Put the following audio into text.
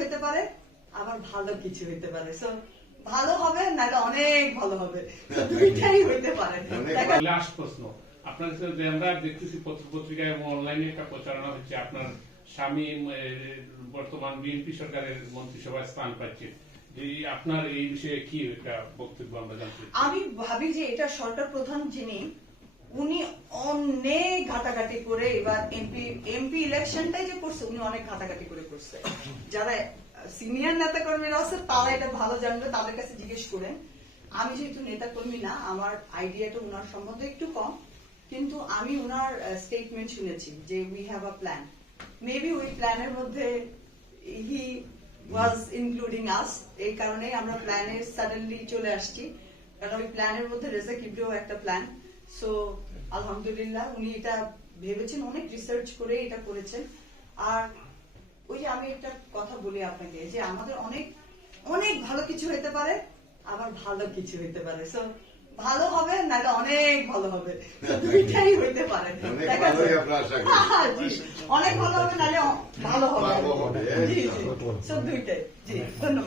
হইতে পারে, আবার ভালো কিছু হইতে পারে। সো ভালো হবে নাহলে অনেক ভালো হবে, দুইটাই হইতে পারে। লাস্ট প্রশ্ন আপনার কাছে, যে আমরা দেখতেছি পত্রিকায় এবং অনলাইনে একটা প্রচারণা হচ্ছে আপনার স্বামী বর্তমান বিএনপি সরকারের মন্ত্রিসভায় স্থান পাচ্ছে, যে আপনার এই বিষয়ে কি একটা বক্তব্য আমরা জানতে? আমি ভাবি যে এটা সরকার প্রধান যিনি, উনি অনেক ঘাটাঘাটি করে এবার এমপি ইলেকশনটাই যে করছে, উনি অনেক ঘাটাঘাটি করে করছে। যারা সিনিয়র নেতা কর্মীরা আছে তারা এটা ভালো জানবে, তাদের কাছে জিজ্ঞেস করেন। আমি যেহেতু নেতা কর্মী না, আমার আইডিয়াটা উনার সম্বন্ধে একটু কম, কিন্তু আমি উনার স্টেটমেন্ট শুনেছি যে we have a plan. Maybe ওই প্ল্যানের মধ্যে হি ওয়াজ ইনক্লুডিং আস, এই কারণেই আমরা প্ল্যানে সাডেনলি চলে আসছি, কারণ ওই প্ল্যানের মধ্যে রেজা কিবরিও একটা প্ল্যান। সো আলহামদুলিল্লাহ উনি এটা ভেবেছেন, অনেক রিসার্চ করে এটা করেছেন। আর ওই যে আমি একটা কথা বলি আপনাকে, যে আমাদের অনেক অনেক ভালো কিছু হতে পারে, আবার ভালো কিছু হতে পারে। সো ভালো হবে নাহলে অনেক ভালো হবে, দুইটাই হইতে পারে। অনেক ভালো হবে নাহলে ভালো হবে, জি জি, সব দুইটাই। জি, ধন্যবাদ।